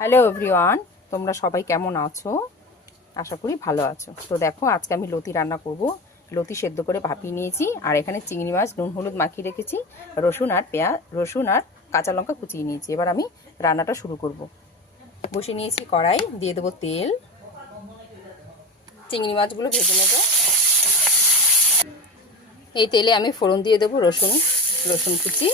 Hello everyone, তোমরা সবাই কেমন আছো? আশা করি ভালো আছো। তো দেখো, আজকে আমি লতি রান্না করব। লতি সেদ্ধ করে ভাপিয়ে নিয়েছি, আর এখানে চিংড়ি মাছ নুন হলুদ মাখিয়ে রেখেছি। রসুন আর কাঁচা লঙ্কা কুচিয়ে নিয়েছি। এবার আমি রান্নাটা শুরু করব। বসিয়ে নিয়েছি কড়াই, দিয়ে দেবো তেল। চিংড়ি মাছগুলো ভেজে নেব। এই তেলে আমি ফোড়ন দিয়ে দেবো রসুন কুচি।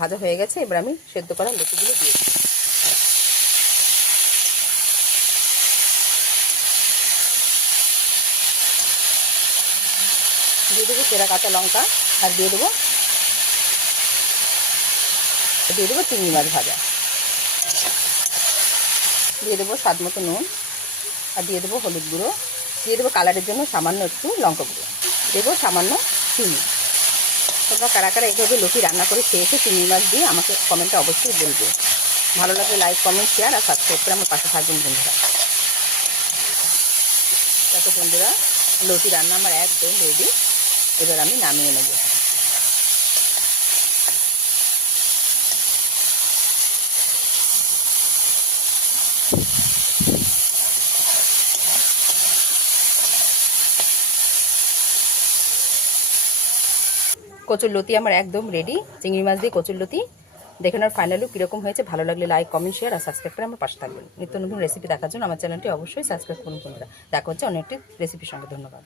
ভাজা হয়ে গেছে, এবার আমি সেদ্ধ করা লতিগুলো দিয়ে দেবো। দিয়ে দেবো চেরা কাঁচা লঙ্কা, আর দিয়ে দেবো চিংড়ি মাছ ভাজা। দিয়ে দেবো স্বাদ মতো নুন, আর দিয়ে দেবো হলুদ গুঁড়ো। দিয়ে দেবো কালারের জন্য সামান্য একটু লঙ্কা গুঁড়ো। দেবো সামান্য চিনি। তোমরা কারা কারা এইভাবে লতি রান্না করে খেয়েছো চিংড়ি মাছ দিয়ে, আমাকে কমেন্টে অবশ্যই বলবে। ভালো লাগলে লাইক, কমেন্ট, শেয়ার আর সাবস্ক্রাইব করে আমার পাশে থাকবেন বন্ধুরা। দেখো বন্ধুরা, লতি রান্না আমার একদম রেডি। এবার আমি নামিয়ে নেব। কচুর লতি আমার একদম রেডি। চিংড়ি মাছ দিয়ে কচুর লতি। দেখুন আর ফাইনালি কীরকম হয়েছে। ভালো লাগলে লাইক, কমেন্ট, শেয়ার আর সাবস্ক্রাইব করে আমার পাশে থাকবেন। নিত্য নতুন রেসিপি দেখার জন্য আমার চ্যানেলটি অবশ্যই সাবস্ক্রাইব করুন বন্ধুরা। দেখা হচ্ছে অন্য একটি রেসিপির সঙ্গে। ধন্যবাদ।